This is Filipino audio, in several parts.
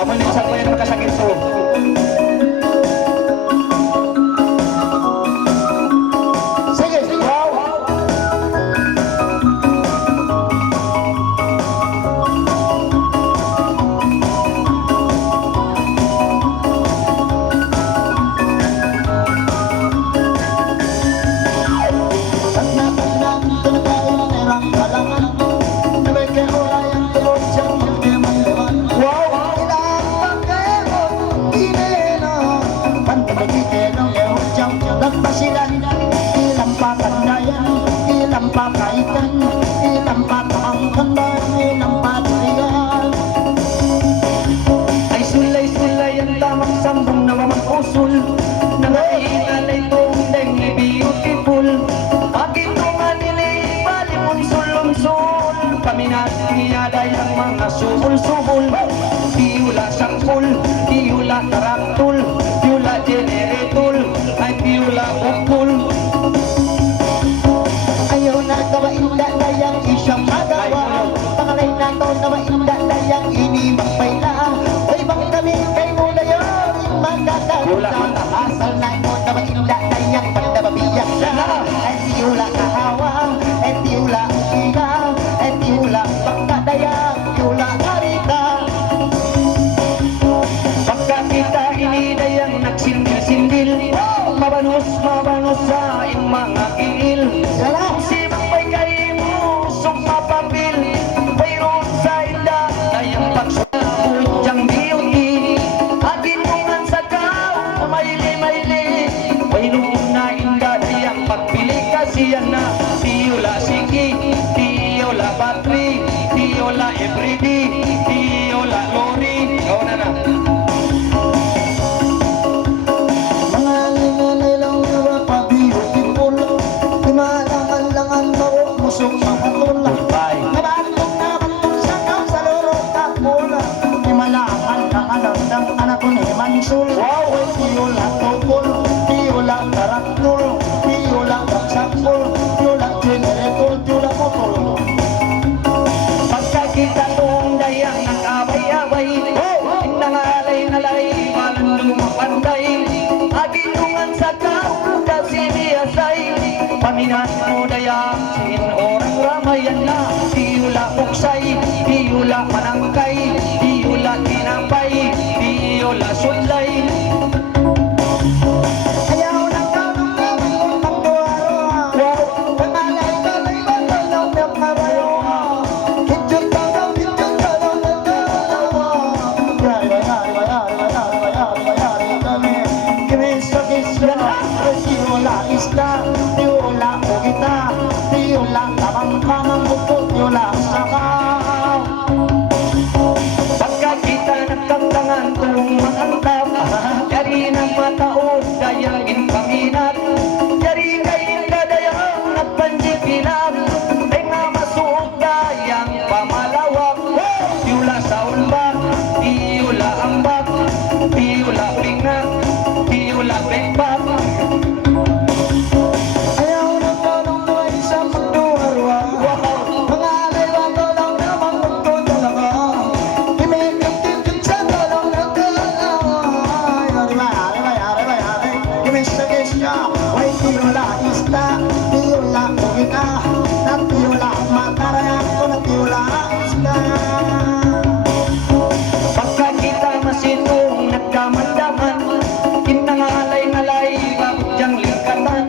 Pamunin sa kuya na makasakit so. Sige, wow! Ilang pakaitan, ilang patangkandan, ilang patayan. Ay sulay-sulay ang tamang sambong na mamang-usul. Nangainalay kong dengi beautiful. Aking tungan nilay balipon sulong-sul. Kami natingiyaday ang mga subul-subul. Piula sangkul, piula karaktul, piula generatul, ay piula ukul. Ayaw na gawain dayang isyang magawa. Pangalay na to na mainda dayang inimagpayla. Oy bang kami kay mo na yun magkakaroon. Asal na mo na mainda dayang pandababiyak siya. Ay tiula kahawa, ay tiula ukiga, ay tiula pagkadayang, tiula karika. Pagka kita ini dayang nagsindil-sindil, mabanos sa ing mga kiil. Sibang may kayo mo, sumapapil, mayroon sa inda dayang pagsudyang beauty. Aginungan sa kao, maili-maili, mayroon na inda dayang pagpili kasi yan na tiyola siki, tiyola battery, tiyola everyday, tiyola lori. Ikaw na na. Musong makatula Nabantong sa kaw sa lorong kakula Imalakan ang alam ng anak ko ni Mansul. Wow! Tiyula tokol, tiyula karaktul, tiyula kaksakul, tiyula generator, tiyula motor. Pagka kita tong dayang nag-abay-abay, nangalay-nalay, walang lumapanday. Aginungan sa kao kasi niyasay, paminat mo dayang sin orang ramayan na. Tiyula uksay, tiyula manangkay, tiyula tinapay, tiyula sudlay. Ayaw na kamang kamang pagduaro. Pangalay ka na ibang talaw ng marayo. Kitchen talaw ng talaw. Yari kami. Kinis-kisla, tiyula isla, tiyula ugita, tiyula kamang buto, tiyula sakaw. Pagka kita nagkamtangan kung makantap, yari ng mataod dayang inpaminat, yari kayo dayang nagpanjipinat, ay nga masuog dayang pamalawak. Tiyula sa ulbak, tiyula ambak, tiyula pingak, tiyula bekpak. Ayaw na tanong na isang magduwarwa. Pangalay ba tanong na magtutulaga. Imigit-tigit sa tanong na kalawa. Yari. Kimis-sagis niya. Way tiyula isla, tiyula ugita, na tiyula makarayan ko na tiyula isla. Pagka kita masitong nagkamandaman, kinangalay-nalay bakit diyang lingkatan.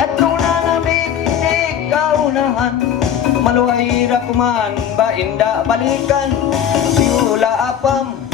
At nung nalamig ikaunahan, maluhay ra kuman ba inda balikan, tiyula apam.